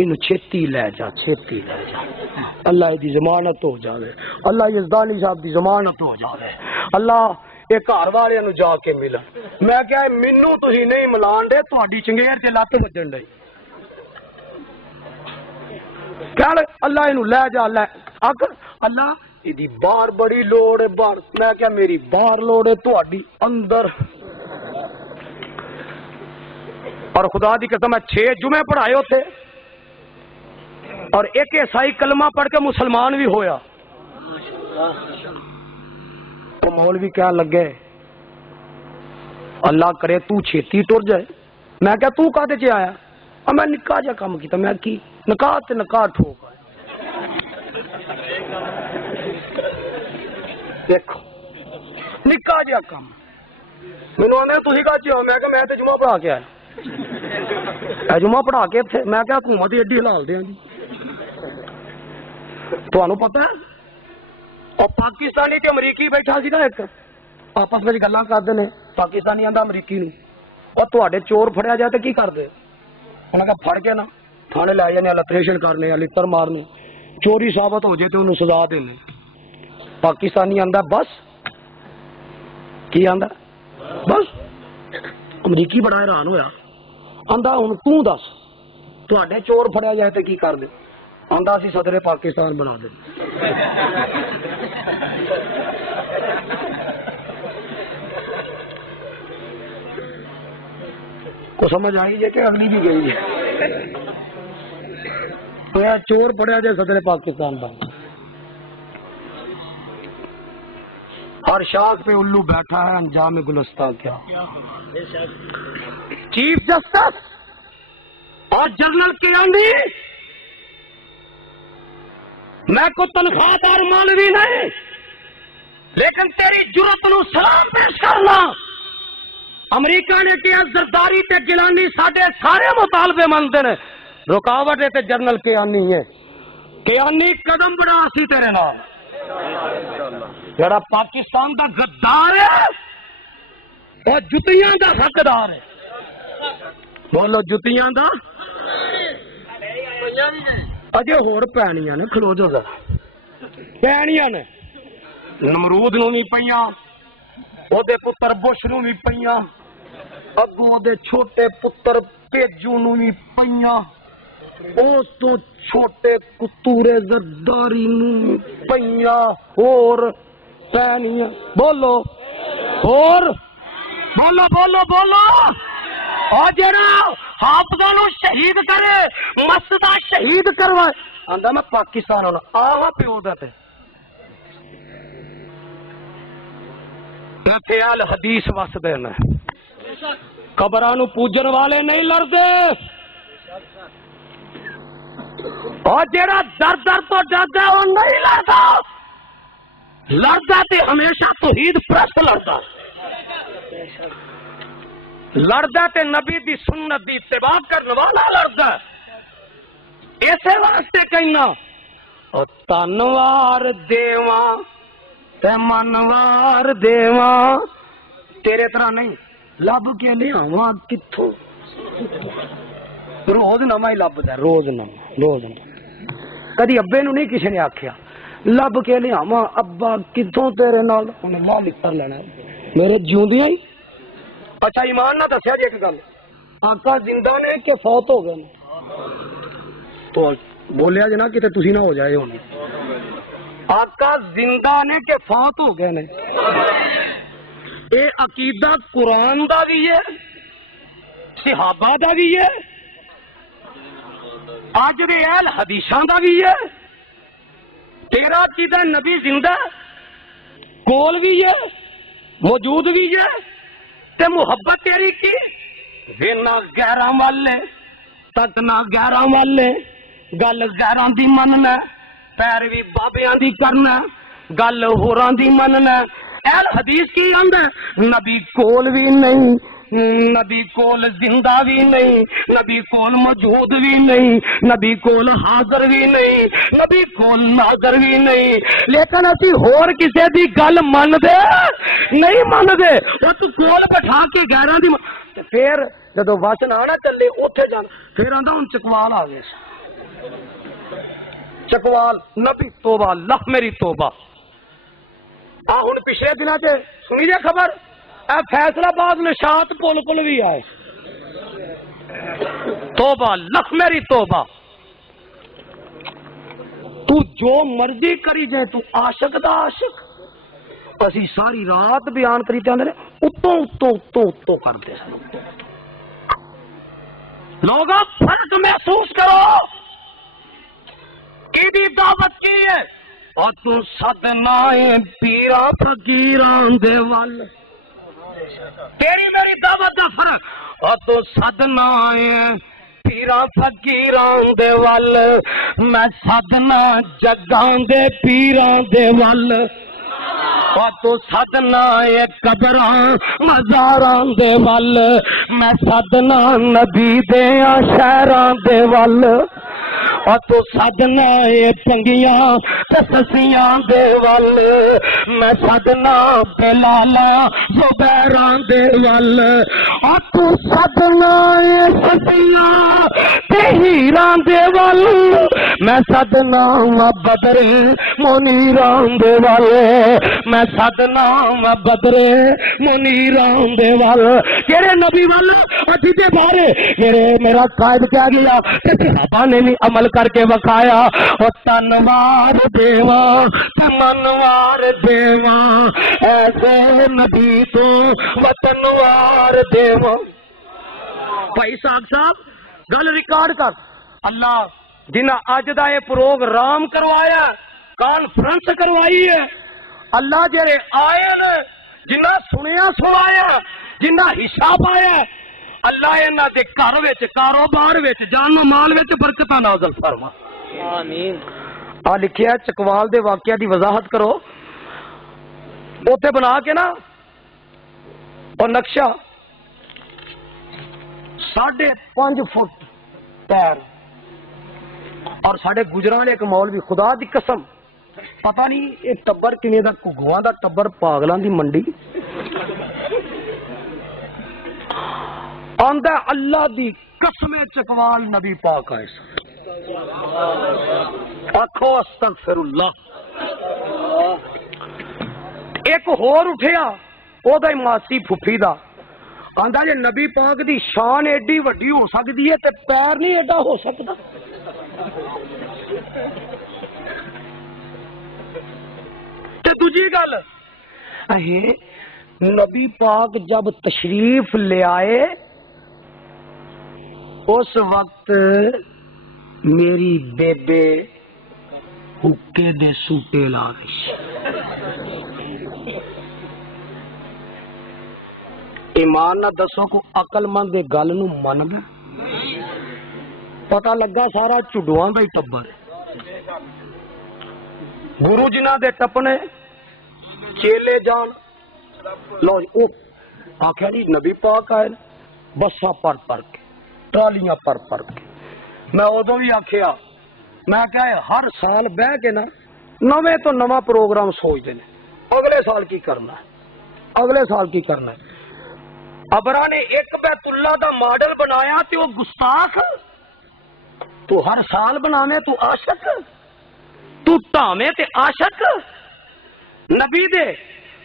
انو چھتی لے جا، چھتی لے جا، اللہ دی ضمانت ہو جاوے، اللہ یزدانی صاحب دی ضمانت ہو جاوے، اللہ ایک گھر والے نو جا کے ملا۔ میں کیا مینو تسی نہیں ملان دے، تہاڈی چنگیر تے لت وجن ڈئی، کہ اللہ اینو لے جا، لے آکر اللہ دی باہر بڑی لوڑ ہے، باہر۔ میں کیا میری باہر لوڑ ہے، تہاڈی اندر۔ اور خدا دی قسم ہے 6 جمعے پڑھائے ہوتے اور ایک عیسائی کلمہ پڑھ کے مسلمان بھی ہویا۔ تو مولوی کہنے لگے اللہ کرے تو چھیتی ٹر جائے۔ میں کہا تو کہتے چے آیا؟ میں نکاح جا کام کیتا۔ میں کی نکاح تے نکاح ٹھوک دیکھو نکاح جا کام مینوں آندے تسی کہا چے ہو؟ میں کہا میں تے جمعہ پڑھا کے آیا، جمعہ پڑھا کے تھے۔ میں کہا حکومت ایڈی حلال دیا جی، تمہیں پتا ہے اور پاکستانی تے امریکی بیٹھا سی نا ایک آپس میں گلاں کرتے ہیں، پاکستانی آندا امریکی نو اور تواڈے چور پھڑیا جائے تو کی کرتے؟ انہاں کہا پھڑ کے نا تھانے لے جانے، الٹریشن کرنے، لتر مارنے، چوری ثابت ہو جائے تو انہوں سزا دینے۔ پاکستانی آندا بس، کی آندا بس؟ امریکی بڑا حیران ہویا، آندا ہن تو دس تواڈے چور پھڑیا جائے تو کی کر دے؟ آندا سی صدر پاکستان بنا دے۔ کو سمجھ آئی ہے کہ اگلی بھی گئی ہے؟ چور پڑیا جائے صدر پاکستان بن۔ اور شاخ پہ الو بیٹھا ہے، انجام گلستہ کیا؟ چیف جسٹس اور جنرل کیانی، میں کو تنخواہ دار مولوی نہیں، لیکن تیری جرت نو سلام پیش کرنا۔ امریکہ نے کیا زرداری تے گیلانی ساڈے سارے مطالبے منتے نے، رکاوٹ تے جنرل کیانی ہے۔ کیانی قدم بڑھا سی تیرے نال، جڑا پاکستان دا غدار ہے اور جتیاں دا حقدار ہے۔ بولو جتیاں دا اجے ہور پینیاں نے، کھلو جو ذرا، پینیاں نے نمرود نو بھی پیاں، او دے پتر بش نو بھی پیاں، اگوں دے چھوٹے پتر پیجو نو بھی پیاں، اس تو چھوٹے کتورے زرداری نو بھی پیاں، اور پینیاں۔ بولو اور بولو بولو بولو۔ اور جڑا حافظاں نو شہید کرے، مسجداں شہید کروائے، آندا میں پاکستان ہونا، آہا پیو دا تے اہل حدیث وسدے نے، قبراں نو پوجن والے نہیں لڑدے۔ اور جڑا در در تو ڈردا وہ نہیں لڑدا، لڑدا تے ہمیشہ توحید پرست لڑدا، لڑدا تے نبی دی سنت دی اتباع کرنے والا لڑدا۔ اسے واسطے کہنا او تنوار دیواں تے منوار دیواں، تیرے طرح نہیں لب کے لیاواں کتھوں، روز نواں ہی لبدا، روز نواں، روز نواں۔ کدی ابے نو نہیں کسی نے آکھیا لب کے لیاواں ابا کتھوں تیرے نال، انہیں لا لکھر لینا میرے جیوندیاں ہی۔ اچھا ایمان نہ دسیا جی ایک گل، آقا زندہ نے کہ فوت ہو گئے؟ تو بولیا جنا کتے تسی نہ ہو جائے ہونے، آقا زندہ نے کہ فوت ہو گئے نے؟ اے عقیدہ قرآن دا بھی ہے، صحابہ دا بھی ہے، آج دے اہل حدیثاں دا بھی ہے۔ تیرا عقیدہ نبی زندہ کول بھی ہے، موجود بھی ہے، تے محبت تیری کی نہ گہراں والے تک نہ گہراں والے، گل گہراں دی مننا، پیروی بابیاں دی کرنا، گل ہوراں دی مننا۔ اہل حدیث کی آندا نبی کول بھی نہیں، نبی کول زندہ بھی نہیں، نبی کول موجود بھی نہیں، نبی کول حاضر بھی نہیں، نبی کول ناظر بھی نہیں، لیکن اسی ہور کسے دی گل من دے نہیں من دے، وہ تو کول بٹھا کے غیراں دی پھر جدو وس نہ چلے اوتھے جان، پھر آندا ہن چکوال آ گئے، چکوال نبی توبہ اللہ میری توبہ. ہوں پچھلے دنوں سے سنی جی خبر اے فیصلہ باد نشاط پل پل بھی آئے. توبہ اللہ میری توبہ. تو جو مرضی کری جائے تو عاشق دا عاشق. اسی ساری رات بیان کری جاندے نے اتوں اتوں اتوں اتوں کرتے ہیں. لوگوں فرق محسوس کرو. ایدی دعوت کی ہے اور تو سدنا پیرا فقیران دے ول. تیری میری دعوت دا فرق اور تو سدنا پیرا فقیران دے ول. میں سدنا جگاں دے پیران دے ول. تو سدنا قبراں مزاراں دے ول. میں سدنا نبی دے شہراں دے ول. اور تو سدنا پنگیاں سسیاں دے ول. میں سدنا بلالاں زبیراں دے ول. اور تو سدنا سسیاں تے ہیراں دے ول. میں سدنا بدر منیراں دے ول. میں سدنا بدر منیراں دے ول. کہڑے نبی ول جدے بارے میرا قائد کیا گیا تے صحابہ نے بھی عمل کر کے بکایا. او تنوار دیواں تمنوار دیواں ایسے نبی تو وطنوار دیواں. بھائی صاحب گل ریکارڈ کر. اللہ جنہ اج دا یہ پروگرام کروایا کانفرنس کروائی ہے اللہ جڑے آئے نے جنہ سنیا سنایا جنہ حصہ پایا اللہ انہاں دے گھر وچ کاروبار وچ جان و مال وچ برکتاں نازل فرما. آمین. آ لکھیا چکوال دے واقعہ دی وضاحت کرو. اوتھے بنا کے نا اور نقشہ 5.5 فٹ پیر اور ساڈے گجران ایک مولوی خدا دی قسم پتہ نہیں یہ ٹبر کنے دا گھواں دا ٹبر پاگلاں دی منڈی آندا اللہ دی قسم چکوال نبی پاک آئے آکھو استغفر اللہ. ایک ہور اٹھیا او دا ماسی پھپھی دا آندا جے نبی پاک دی شان ایڈی وڈی ہو سکتی ہے تے پیر نہیں ایڈا ہو سکتا. تے دوجی گل نبی پاک جب تشریف لے آئے اس وقت میری بیبے حکے دے سوٹے لا گئی. ایمان نہ دسو کو عقل مند دے گل نو من گیا. پتہ لگا سارا چڈواں دا ہی ٹبر. گرو جنہ دے ٹپنے چیلے جان لو او آخیا جی نبی پاک آئے بساں پر کے ٹرالیاں پر کے. میں ادو بھی آخیا میں کیا ہر سال بہ کے نا نویں تو نواں پروگرام سوچتے ہیں اگلے سال کی کرنا ہے اگلے سال کی کرنا ہے. ابرا نے ایک بیت اللہ دا ماڈل بنایا تے وہ گستاخ. تو ہر سال بناویں تو عاشق تو ٹامے تے عاشق. نبی دے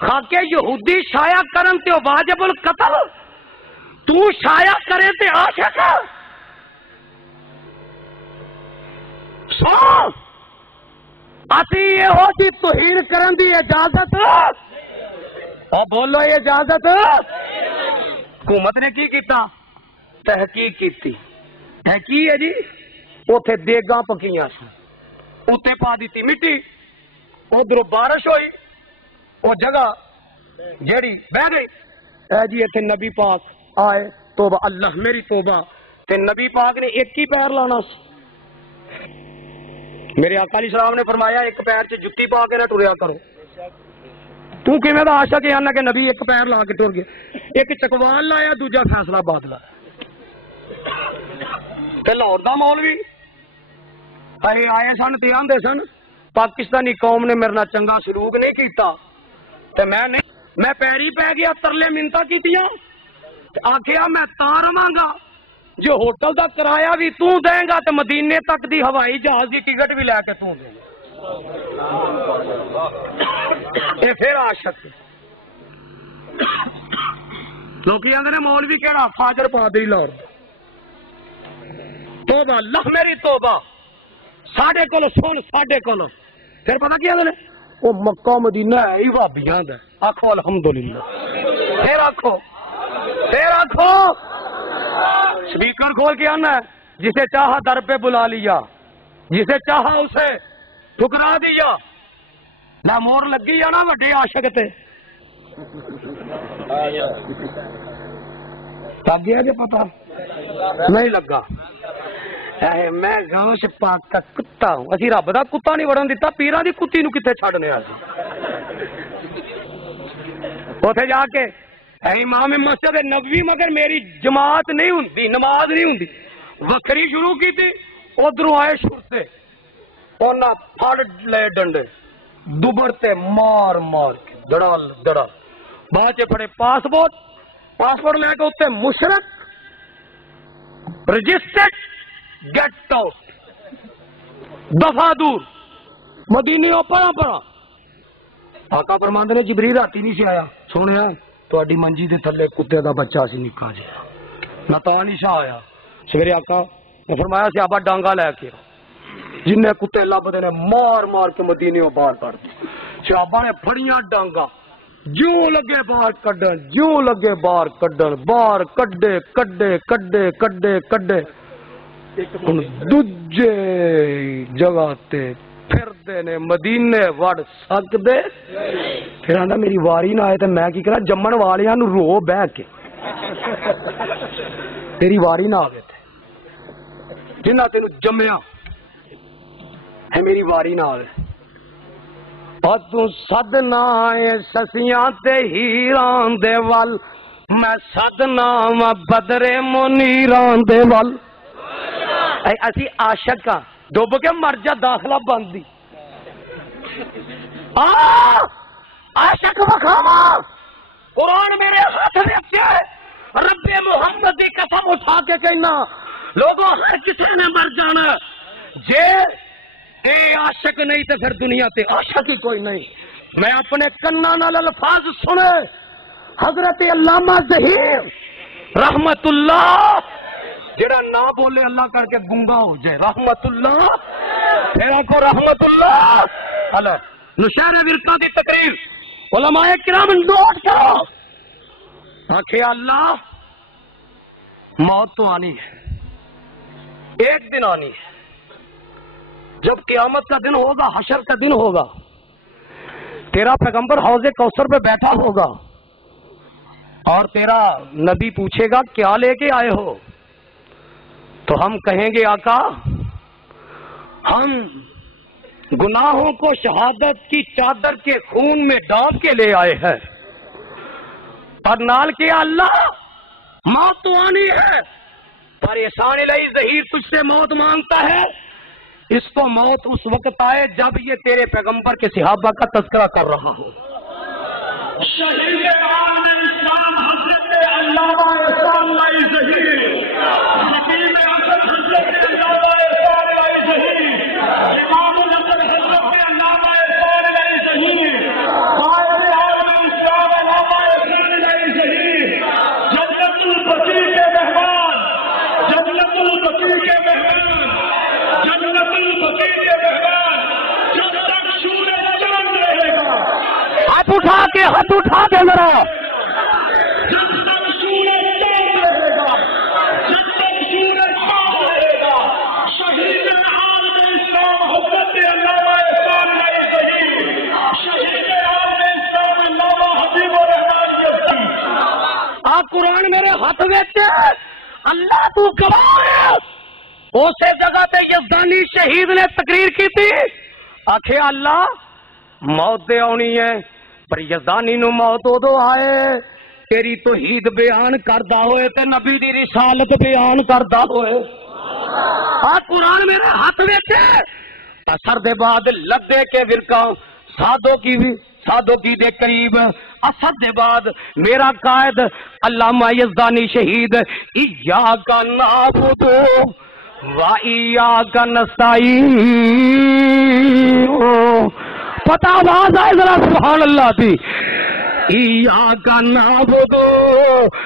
خاکے یہودی شایا کرن تے واجب القتل تو شایا کرے تے عاشق. سو اسی یہ ہو جی توہین کرن دی اجازت بولو یہ اجازت حکومت نے کی کیتا تحقیق کی ہے جی. اوتھے دیگاں پکیاں سن اتنے پا دیتی مٹی ادھر بارش ہوئی وہ جگہ جیڑی بہ گئی. اے جی اتنے نبی پاک آئے توبہ اللہ میری توبہ تے نبی پاک نے ایک ہی پیر لانا سی. میرے آقا علیہ السلام نے فرمایا ایک پیر سے جتی پا کے نہ ٹریا کرو. تو کیویں دا عاشق ہے کہ نبی ایک پیر لا کے ٹر گیا. ایک چکوال لایا دوجا فیصلہ آباد لایا. تے لاہور دا مولوی آئے سن تے آندے سن پاکستانی قوم نے میرے نال چنگا سلوک نہیں کیتا تے میں پیری پی گیا ترلے منتا کیتیاں تے آکھیا میں تاں رواں گا جو ہوٹل دا کرایہ بھی تو دیں گا تو مدینے تک دی ہوائی جہاز کی ٹکٹ بھی لے کے تو دیں گا. یہ پھر عاشق لوگ آدھے نے مولوی کہڑا فاجر پادری لاہور توبہ اللہ میری توبہ ساڈے کولو سن ساڈے کولو پھر پتہ کی آدھے وہ مکہ مدینہ ہے ہی بھابیاں دا آکھو الحمدللہ پھر آکھو سپیکر کھول کے آنا ہے جسے چاہا در پہ بلا لیا جسے چاہا اسے ٹھکرا دیا نہ مور لگی یا نہ وڈے عاشق تے لگ گیا جی پتا نہیں لگا میں گاؤں سے پاک کا کتا ہوں اسی رب دا کتا نہیں وڑن دیتا پیران دی کتی نو کتے چھڑنے آسی اوتھے جا کے امام مسجد نبوی مگر میری جماعت نہیں ہوندی نماز نہیں ہوندی وکری شروع کی تھی ادھروں آئے شروع سے اونا پھڑ لے ڈنڈے دوبرتے مار مار کے دڑال دڑال باچے پڑے پاسپورٹ لے کے اتنے مشرک رجسٹرڈ گیٹ آؤٹ دفعہ دور مدینے پڑا آقا فرماندے نے جبریل راتی نہیں سی آیا سونے تہاڈی منجی دے تھلے کتے دا بچہ سی نکا جا نہ تا نہیں سا آیا سویرے آقا نے فرمایا سیابا ڈانگا لے کے جن کتے لبدے نے مار مار کے مدینے باہر کر دی سیابا نے پھڑیاں ڈانگا جوں لگے باہر کڈن باہر کڈے دجے جگہ تے پھر دے نے مدینے وڑ سکدے پھر آندا میری واری نہ آئے تے میں کی کرا جمن والیاں نو رو بہ کے تیری واری نہ آوے تے جنہ تینو جمیا ہے میری واری نہ آوے اور تو صدنا آئے سسیاں تے ہیران دے وال میں صدنا وا بدرے منیران دے وال اسی عاشق ہاں ڈوب کے مر جا داخلہ بندی عاشق وکھاوا قرآن میرے ہاتھ میں رب محمد دی قسم اٹھا کے کہنا لوگوں ہر کسی نے مر جانا جے اے عاشق نہیں تو پھر دنیا تے عاشق ہی کوئی نہیں. میں اپنے کنا نال الفاظ سنے حضرت علامہ ظہیر رحمت اللہ جڑا نہ بولے اللہ کر کے گنگا ہو جائے رحمت اللہ پھر آنکھو رحمت اللہ اللہ نشہر ورقہ دی تقریر علماء کرام نوٹ کرو آنکھے اللہ موت تو آنی ہے ایک دن آنی ہے جب قیامت کا دن ہوگا حشر کا دن ہوگا تیرا پیغمبر حوض کوثر پہ بیٹھا ہوگا اور تیرا نبی پوچھے گا کیا لے کے آئے ہو تو ہم کہیں گے آقا ہم گناہوں کو شہادت کی چادر کے خون میں ڈال کے لے آئے ہیں اور نال کے اللہ موت تو آنی ہے پریشان علیہ ظہیر تجھ سے موت مانگتا ہے اس کو موت اس وقت آئے جب یہ تیرے پیغمبر کے صحابہ کا تذکرہ کر رہا ہو. شہید عالم اسلام حضرت علامہ احسان علیہ ظہیر حکیم اصل حضرت علامہ احسان علیہ ظہیر امام الاصل حضرت علامہ احسان علیہ ظہیر قائد عالم اسلام علامہ احسان علیہ ظہیر جنت البقیع کے مہمان جنت البقیع کے مہمان جنت البقیع کے مہمان جب تک سورج چاند رہے گا ہاتھ اٹھا کے ذرا جب تک سورج چاند رہے گا جب تک سورج چاند رہے گا شہید عالم اسلام حضرت علامہ احسان علیہ ظہیر شہید عالم اسلام علامہ حبیب الرحمن یزدی آ قرآن میرے ہاتھ میں اللہ تو گواہ ہے اسی جگہ تے یزدانی شہید نے تقریر کی تھی آخیا اللہ موت دے آنی ہے پر یزدانی نو موت ادو آئے تیری توحید بیان کردا ہوئے تے نبی دی رسالت بیان کردا ہوئے قرآن میرے ہاتھ میں اثر دے بعد لدے کے ورقہ سادو کی دے قریب اسد دے بعد میرا قائد علامہ یزدانی شہید ایاک نعبد و ایاک نستعین. پتہ آواز آئے ذرا سبحان اللہ تھی. ایاک نعبد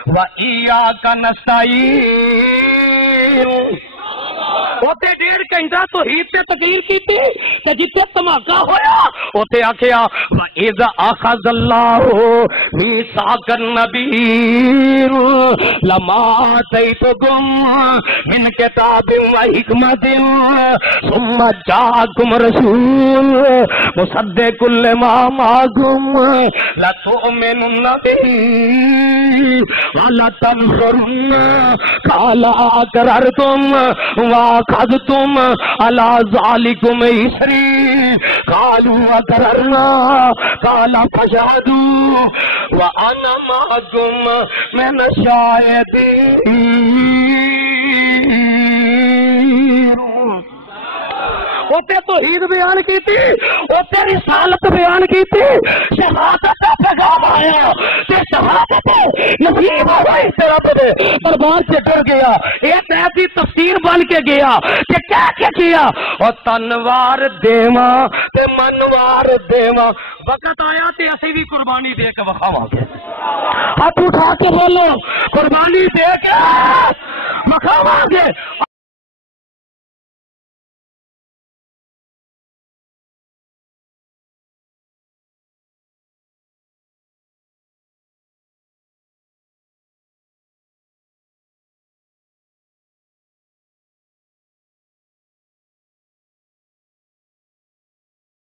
و ایاک نستعین. اوتے 1.5 گھنٹہ توحید تے تقریر کیتی تے جتھے دھماکہ ہویا اوتے آکھیا وَإِذَا أَخَذَ اللَّهُ مِيثَاقَ النَّبِيِّينَ لَمَا آتَيْتُكُم مِّن كِتَابٍ وَحِكْمَةٍ ثُمَّ جَاءَكُمْ رَسُولٌ مُصَدِّقٌ لِّمَا مَعَكُمْ لَتُؤْمِنُنَّ بِهِ وَلَتَنصُرُنَّهُ قَالَ أَقْرَرْتُمْ وَأَخَذْتُمْ عَلَى ذَلِكُمْ إِصْرِي قَالُوا أَقْرَرْنَا قَالَ فَاشْهَدُوا وَأَنَا مَعَكُمْ مِنَ الشَّاهِدِينَ. اوتے توحید بیان کیتی, اوتے رسالت بیان کیتی, شہادت کا پیغام آیا تے شہادت نصیب ہوا اس طرح پہ دربار سے ڈر گیا. ایک ایسی تفسیر بن کے گیا کہ کیا کیا اور تنوار دیواں تے منوار دیواں. وقت آیا تے اسی بھی قربانی دے کے وکھاواں گے. ہاتھ اٹھا کے بولو قربانی دے کے وکھاواں گے.